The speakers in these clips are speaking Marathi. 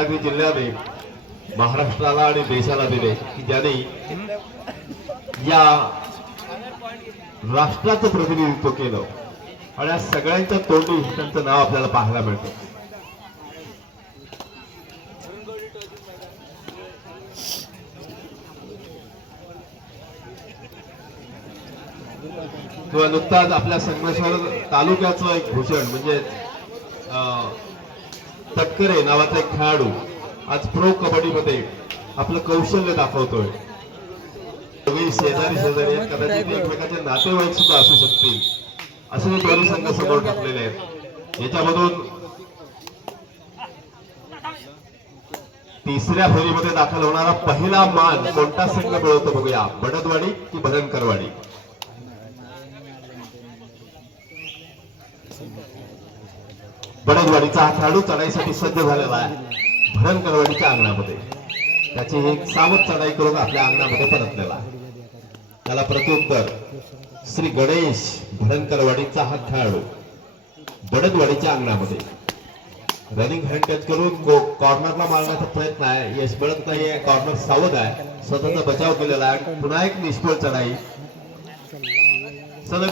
रत्नागिरी जिल्ह्याने महाराष्ट्राला आणि देशाला दिले की ज्याने या राष्ट्राचं प्रतिनिधित्व केलं. आणि या सगळ्यांच्या तोंडी त्यांचं नाव आपल्याला पाहायला मिळतं. किंवा नुकताच आपल्या संगमेश्वर तालुक्याचं एक भूषण म्हणजे अं, तटकरे नावाचा एक खेळाडू आज प्रो कबड्डीमध्ये आपलं कौशल्य दाखवतोय. शेजारी शेजारी आहेत कदाचित एकमेकांचे नातेवाईक सुद्धा असू शकतील. असे हे दोन्ही संघ समोर टाकलेले आहेत. याच्यामधून तिसऱ्या फेरीमध्ये दाखल होणारा पहिला मान कोणता संघ मिळवतो बघूया. बडदवाडी की भरणकरवाडी बडदवाडीचा हा खेळाडू चढाईसाठी सज्ज झालेला आहे. भरणकरवाडीच्या अंगणामध्ये. त्याची एक सावध चढाई करून आपल्या अंगणामध्ये परतलेला त्याला प्रत्युत्तर श्री गणेश भरणकरवाडीचा हा खेळाडू बडदवाडीच्या अंगणामध्ये. रनिंग हँड टच करून को- कॉर्नरला मारण्याचा प्रयत्न आहे. यश मिळत आहे कॉर्नर सावध आहे. स्वतःचा बचाव केलेला आहे. पुन्हा एक निष्फळ चढाई. सलग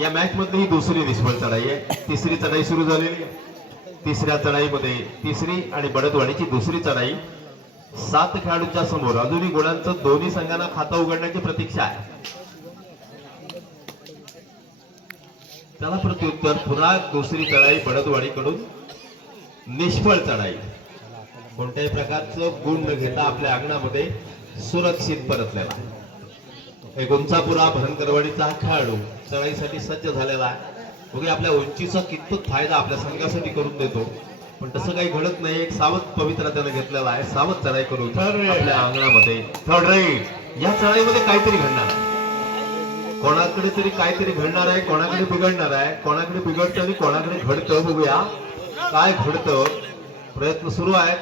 या मॅच मधली ही दुसरी निष्फळ चढाई आहे. तिसरी चढाई सुरू झालेली आहे. तिसऱ्या चढाईमध्ये तिसरी आणि बडदवाडीची दुसरी चढाई. सात खेळाडूंच्या समोर अजूनही गुणांचं दोन्ही संघांना खातं उघडण्याची प्रतीक्षा आहे. त्याला प्रत्युत्तर पुन्हा दुसरी चढाई बडदवाडीकडून निष्फळ चढाई. कोणत्याही प्रकारचं गुण न घेता आपल्या अंगणामध्ये सुरक्षित परतलेला. एक उंचापुरा भरणकरवाडीचा खेळाडू. चढाईसाठी सज्ज झालेला आहे. बघूया आपल्या उंचीचा कितपत फायदा आपल्या संघासाठी करून देतो. पण तसं काही घडत नाही एक सावध पवित्रा त्यानं घेतलेला आहे. सावध चढाई करून आपल्या अंगणामध्ये. थर्ड राईट या चढाईमध्ये काहीतरी घडणार. कोणाकडे तरी काहीतरी घडणार आहे कोणाकडे बिघडणार आहे कोणाकडे बिघडतं आणि कोणाकडे घडतं बघूया. काय घडतं? प्रयत्न सुरू आहेत.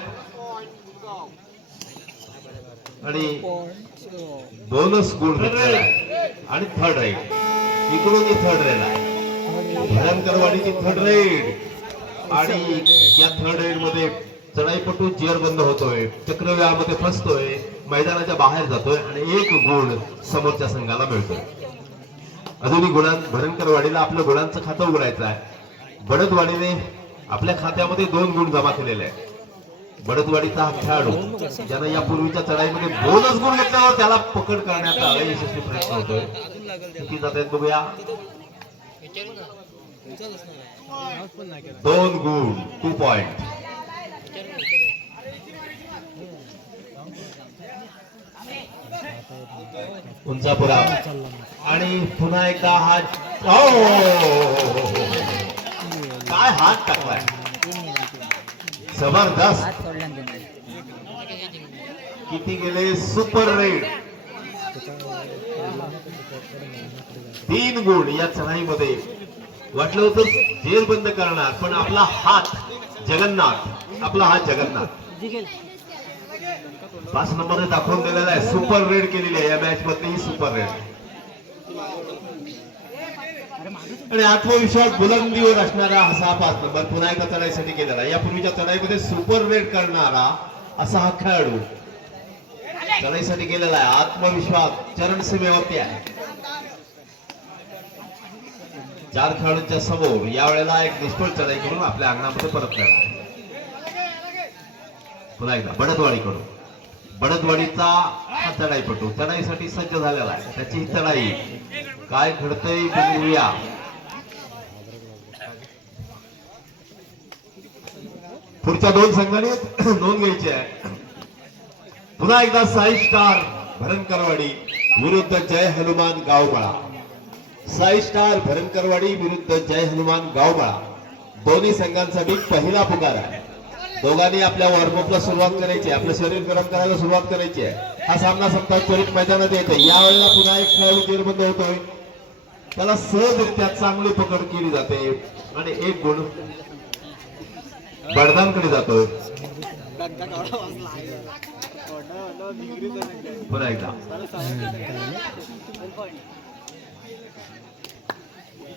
आणि बोनस गुण आणि थर्ड राईड इकडून थर्ड रेड आहे. भयंकरवाडीची थर्ड रेड आणि या थर्ड रेडमध्ये चढाईपटू जेअर बंद होतोय चक्रव्यामध्ये फसतोय मैदानाच्या बाहेर जातोय आणि एक गुण समोरच्या संघाला मिळतोय. अजूनही गुणां भरणकरवाडीला आपलं गुणांचं खातं उघडायचं आहे. बडदवाडीने आपल्या खात्यामध्ये दोन गुण जमा केलेले आहेत. बडदवाडीचा हा खेळाडू ज्यानं या पूर्वीच्या चढाईमध्ये बोलच गुण घेतल्यावर त्याला पकड करण्याचा यशस्वी प्रयत्न होतोय. किती जात आहेत बघूया. दोन गुण टू पॉइंट उंचापुरा. आणि पुन्हा एकदा हा काय हात टाकलाय. जबरदस्त. किती गेले? Super raid. तीन गुण या चढाईमध्ये. वाटलं होतं जेल बंद करणार पण आपला हात जगन्नाथ. आपला हात जगन्नाथ. पाच नंबर दाखवून दिलेला आहे. सुपर रेड केलेली आहे या मॅच मध्ये ही सुपर रेड. आणि आत्मविश्वास बुलंदीवर असणारा असा हा पाच नंबर. पुन्हा एकदा चढाईसाठी गेलेला. आहे. यापूर्वीच्या चढाईमध्ये सुपर रेड करणारा असा हा खेळाडू चढाईसाठी गेलेला आहे. आत्मविश्वास चरण सीमेवरती आहे. चार खेळाडूंच्या समोर या वेळेला एक निष्फळ चढाई करून आपल्या अंगणामध्ये परत पुन्हा एकदा बडदवाडीकडून बडदवाडीचा हा चढाईपटू. चढाईसाठी सज्ज झालेला आहे. त्याची ही चढाई काय घडतंय बघूया. पुढच्या दोन संघाने नोंद घ्यायची आहे. पुन्हा एकदा साई स्टार भरणकरवाडी विरुद्ध जय हनुमान गावबाळा. साई स्टार भरणकरवाडी विरुद्ध जय हनुमान गावबाळा. दोन्ही संघांसाठी पहिला पुकार आहे. दोघांनी आपल्या वॉर्मअपला सुरुवात करायची आहे. आपलं शरीर गरम करायला सुरुवात करायची आहे. हा सामना सप्ताह त्वरित मैदानात येतो यावेळेला पुन्हा एक खेळाडू जेरबंद होतोय. त्याला सहजरित्या चांगली पकड केली जाते. आणि एक गुण बडदांकडे जातोय. पुन्हा एकदा.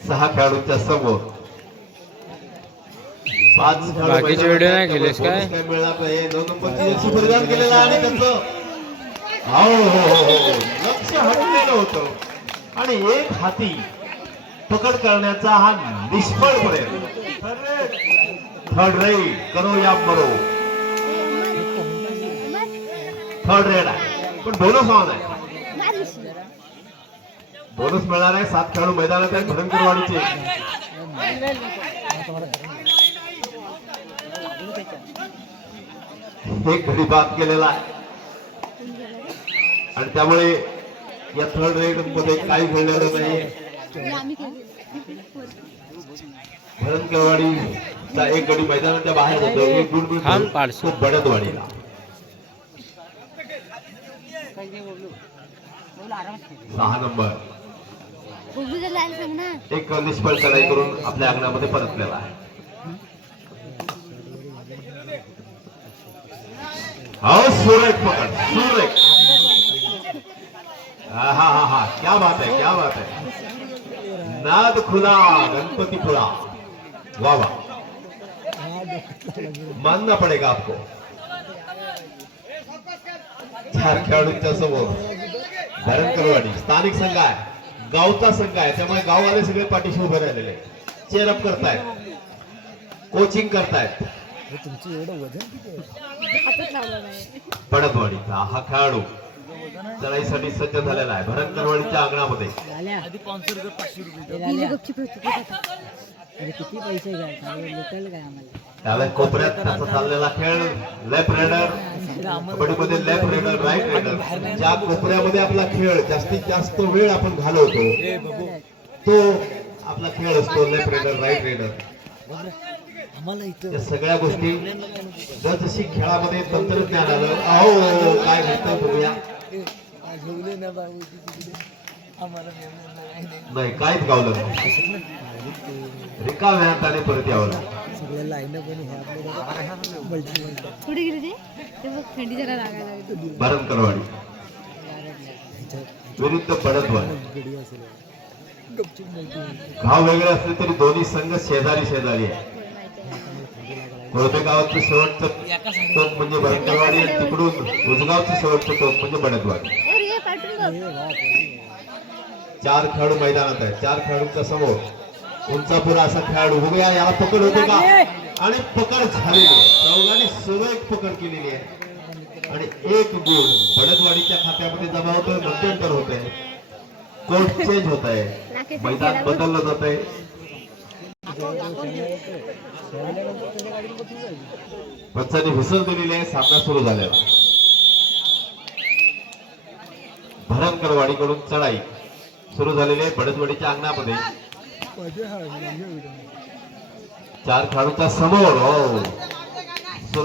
सहा खेळाडूंच्या समोर बाकीचे व्हिडिओ नाही केलेस काय? केलेला आणि त्यांचं हो हो हो लक्ष हटलेलं होतं. आणि एक हाती पकड करण्याचा हा निष्फळ पर्यंत थर्ड रेड करो या मरो. थर्ड रेड आहे पण बोनस ऑन आहे. बोनस मिळणार आहे. सात खेळाडू मैदानात आहेत. भरणकरवाडीचे एक घडी बाद केलेला आहे. आणि त्यामुळे या थर्ड रेडमध्ये काही घडलेलं नाही भरणकरवाडीचा एक गडी मैदानाच्या बाहेर होतो. एक गुण मिळतो. तो बडदवाडीला. सहा नंबर. एक निष्फळ चढाई करून आपल्या अंगणामध्ये परतलेला आहे. हो सुरेख पकड सुरेख. हा हा हा. हा क्या बात है क्या बात है नाद खुला गणपति खुला. वाह वाह मानना पडेगा आपको. चार खेळाडूंच्या समोर. धरणकरवाडी स्थानिक संघ आहे. गावचा संघ आहे. त्यामुळे गाववाले सगळे पाठीशी उभे राहिलेले चेअरअप करतायत. कोचिंग करतायत. हातच लावला नाही पडदवाडीचा हा खेळाडू चढाईसाठी सज्ज झालेला आहे. भरणकरवाडीच्या अंगणामध्ये गेली गपचूप होती ते आता. अरे किती पैसे घ्या चांगलं लुटायला काय आम्हाला. त्याला कोपऱ्यात त्याचा चाललेला खेळ लेफ्ट रेडर कबड्डीमध्ये लेफ्ट रेडर राईट रेडर ज्या कोपऱ्यामध्ये आपला खेळ जास्तीत जास्त वेळ आपण घालवतो तो आपला खेळ असतो लेफ्ट रेडर राईट रेडर या सगळ्या गोष्टी जसजशी खेळामध्ये तंत्रज्ञान आलं. अहो काय घडतंय बघूया. जेवले ना बाबू तिकडे आम्हाला मिळणार नाही काहीच गावलं नाही. रिकाम्या हाताने परत यावं हे कुठे गेले ते? थंडी जरा लागायला लागली. भरणकरवाडी विरुद्ध पडतवाडी गाव वेगळे असले तरी दोन्ही संघ शेजारी शेजारी आहे. कोळपे गावाचं शेवटचं टोक म्हणजे भरणकरवाडी आणि तिकडून उजगावचं शेवटचं टोक म्हणजे बघ चार खेळाडू मैदानात आहे चार खेळाडूंच्या समोर उंचापुरा असा खेळाडू बघूया याला पकड होते का? आणि पकड झालेली आहे. चौघांनी सुरेख पकड केलेली आहे. आणि एक गुण बडदवाडीच्या खात्यामध्ये जमा होतोय मध्यंतर होत आहे कोर्ट चेंज होत आहे मैदान बदललं जात आहे पंचांनी व्हिसल दिलेली आहे सामना सुरू झालेला. आहे. भरणकरवाडीकडून चढाई सुरू झालेली आहे बडदवाडीच्या अंगणामध्ये. चार खेळाडूंच्या समोर हो.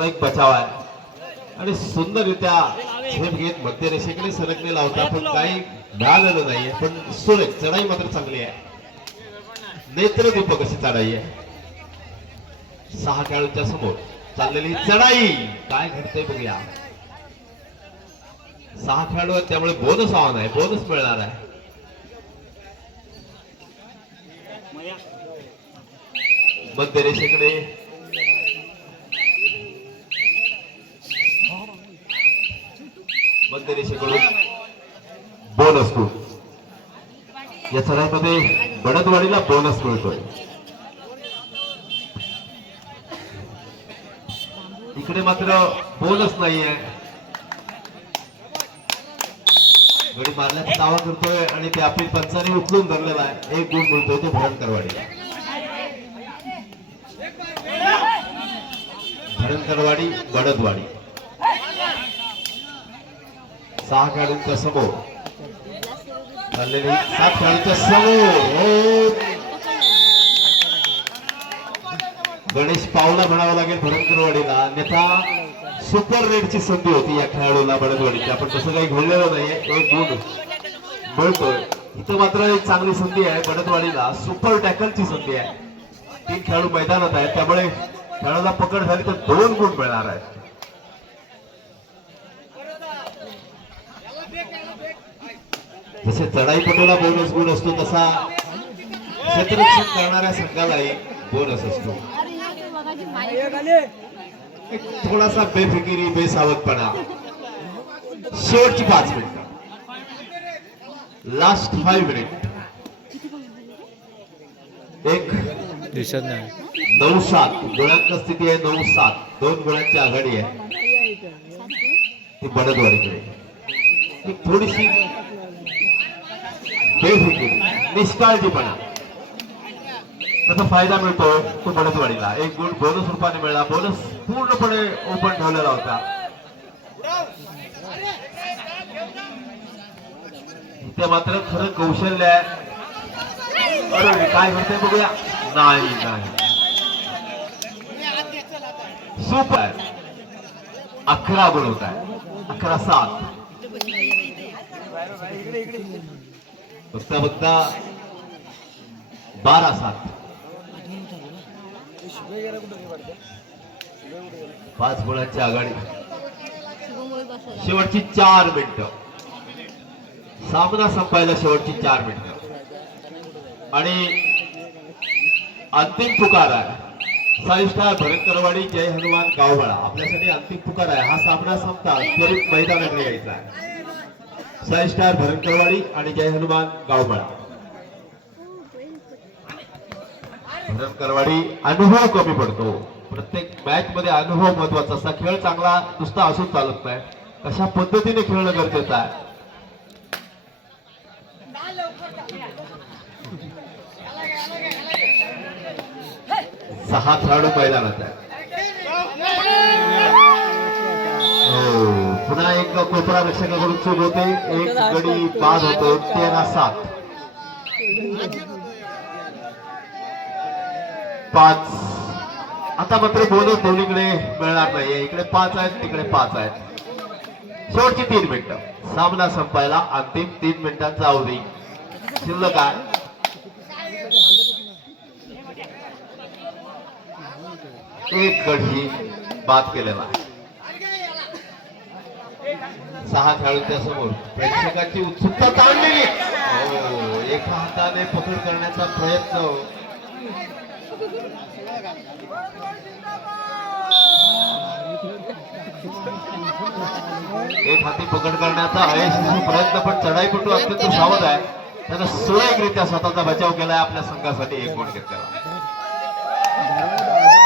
एक बचाव आहे आणि सुंदररित्या झेप घेत मध्य रेषेकडे सरकलेला होता पण काही मिळालेलं नाहीये पण सुरेख चढाई मात्र चांगली आहे. नेत्रदीपक अशी चढाई आहे. सहा खेळाडूंच्या समोर चाललेली चढाई. काय घडतंय बघूया. सहा खेळाडू आहेत त्यामुळे बोनस आव्हान आहे बोनस मिळणार आहे. मध्य रेषेकडे मध्य रेषेकडून बोनस टू या चढाईमध्ये बडदवाडीला बोनस मिळतोय. इकडे मात्र बोनस नाहीये. गडी मारण्याचा दावा करतोय आणि ते आपली पंचाने उचलून धरलेला आहे. एक गुण मिळतोय तो भरणकरवाडी भरणकरवाडी बडदवाडी. सहा खेळाडूंच्या समोर. चाललेली सात समोर गणेश पावला म्हणावं लागेल भरणकरवाडीला अन्यथा सुपर रेडची संधी होती या खेळाडूला बडदवाडीची आपण तसं काही घडलेलं नाहीये. एक गुण. मिळतोय इथं मात्र एक चांगली संधी आहे बडदवाडीला सुपर टॅकलची संधी आहे. तीन खेळाडू मैदानात आहेत. त्यामुळे खेळाडूला पकड झाली तर दोन गुण मिळणार आहेत. जसे चढाईपटूला बोनस गुण असतो तसा क्षेत्ररक्षण करणाऱ्या संघालाही बोनस असतो. थोडासा बेफिकिरी बेसावधपणा. शेवटची पाच मिनिट. लास्ट फाईव्ह मिनिट एक दिसत नाही. नऊ सात. गुणांक स्थिती आहे नऊ सात. दोन गुणांची आघाडी आहे. ती बडदवाडीकडे. थोडीशी बेफिकिरी निष्काळजीपणा त्याचा फ़ायदा मिळतो तो बडदवाडीला एक गुण बोनस रूपाने मिळाला बोनस पूर्णपणे ओपन ठेवलेला होता इथे मात्र खरं कौशल्य आहे अरे काय करते बघूया नाही नाही सुपर अकरा गुण आहे अकरा सात बघता बघता बारा सात. पाच गुणांची आघाडी. शेवटची चार मिनिट. सामना संपायला शेवटची चार मिनिट. आणि अंतिम पुकार आहे. फाईव्ह भरत करवाडी जय हनुमान गाववाडा. आपल्यासाठी अंतिम पुकार आहे. हा सामना संपता त्वरित मैदानाकडे यायचा आहे. साई स्टार भरतकरवाडी आणि जय हनुमान गाववाडा भरतकरवाडी अनुभव कमी पडतो. प्रत्येक मॅच मध्ये अनुभव महत्त्वाचा असा खेळ चांगला नुसता असून चालत नाही. कशा पद्धतीने खेळणं गरजेचं आहे? सहा खेळाडू मैदानात आहे पुन्हा एक कोपरा रक्षकाकडून चूक होते. एक गडी बाद होतो. तेरा सात. पाच. आता मात्र बोलत दोन्हीकडे मिळणार नाहीये इकडे पाच आहेत तिकडे पाच आहेत. शेवटची तीन मिनिटं. सामना संपायला अंतिम तीन मिनिटांचा अवधी. शिल्लक आहे. एक गडी बाद केलेला आहे. सहा खेळाडूच्या समोर प्रेक्षकाची उत्सुकता ताणलेली हो, एका हाताने पकड करण्याचा प्रयत्न. एक हाती पकड करण्याचा अयशस्वी प्रयत्न पण चढाई पटू अत्यंत सावध आहे. त्यानं सुरेखरित्या स्वतःचा बचाव केलाय आपल्या संघासाठी एक गुण घेतलेला मला वाटतं- अहो,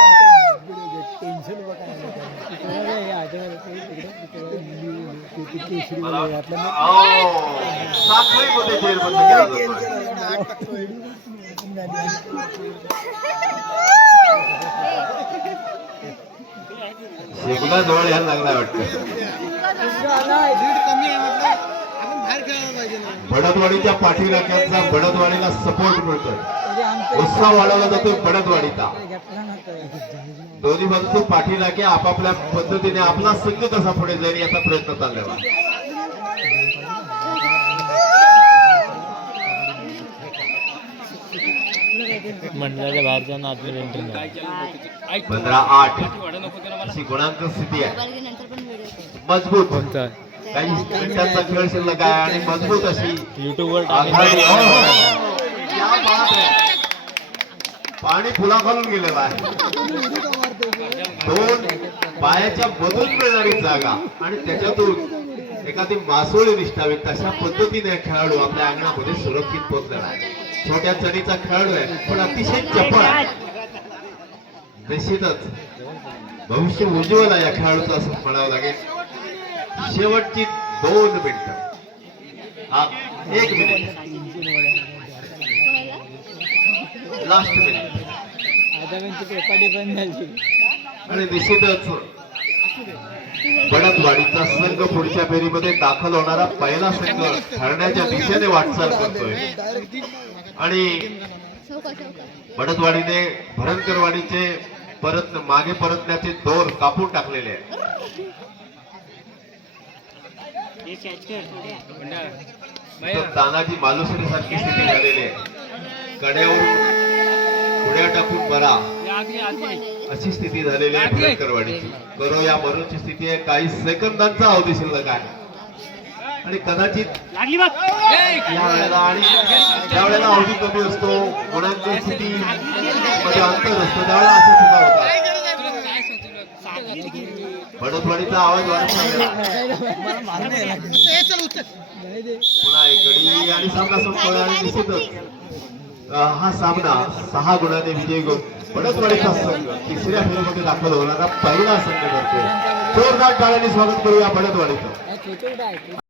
साखळीमध्ये जेरबंद केला जातोय. शेगुला जवळ यायला लागलाय वाटतं. बडदवाडीच्या पाठीराख्यांचा बडदवाडीला सपोर्ट मिळतोय. उत्साह वाढवला जातोय बडदवाडीचा दोन्ही बाजूचे पाठीराखे आपापल्या पद्धतीने आपला संघ कसा पुढे जाईल याचा प्रयत्न चाललेला आहे. मंडळाच्या बाहेर जाऊन आतमध्ये पंधरा आठ. अशी गुणांक स्थिती आहे. मजबूत. काही मिनिटांचा खेळ शिल्लक आहे आणि मजबूत अशी युट्यूबवर. पाणी फुलाखालून गेलेलं आहे. दोन पायाच्या मधून मिळणारी जागा आणि त्याच्यातून एखादी मासोळी निष्ठावी तशा पद्धतीने खेळाडू आपल्या अंगणामध्ये सुरक्षित पोहोचलेला आहे. छोट्या चढीचा खेळाडू आहे पण अतिशय चपळ. निश्चितच. भविष्य उज्ज्वल आहे या खेळाडूचं असं म्हणावं लागेल. शेवटची दोन मिनिटं. हा एक मिनिट. लास्ट मिनिट आणि निश्चितच बडदवाडीचा संघ पुढच्या फेरीमध्ये दाखल होणारा पहिला संघ ठरण्याच्या दिशेने वाटचाल करतोय. आणि बडतवाडीने भरणकरवाडीचे परत मागे परतण्याचे दोर कापून टाकलेले आहे तानाजी मालुसरी सारखी स्थिती झालेली आहे. कड्यावरून पुढ्या टाकून बरा अशी स्थिती झालेली आहे भरणकरवाडीची करो या मरूची स्थिती आहे. काही सेकंदांचा अवधी शिल्लक आहे. आणि कदाचित या वेळेला आणि ज्या वेळेला अवधी कमी असतो गुणांची स्थिती मध्ये अंतर असतो त्यावेळेला असं सुद्धा होतात बडतवाडीचा आवाज वाढत. पुन्हा एक गडी आणि सामना संपला आणि निश्चितच हा सामना सहा गुणाने विजय गो बडतवाडीचा संघ तिसऱ्या फेरीमध्ये दाखल होणारा पहिला संघ ठरतोय जोरदार टाळ्यांनी स्वागत करूया?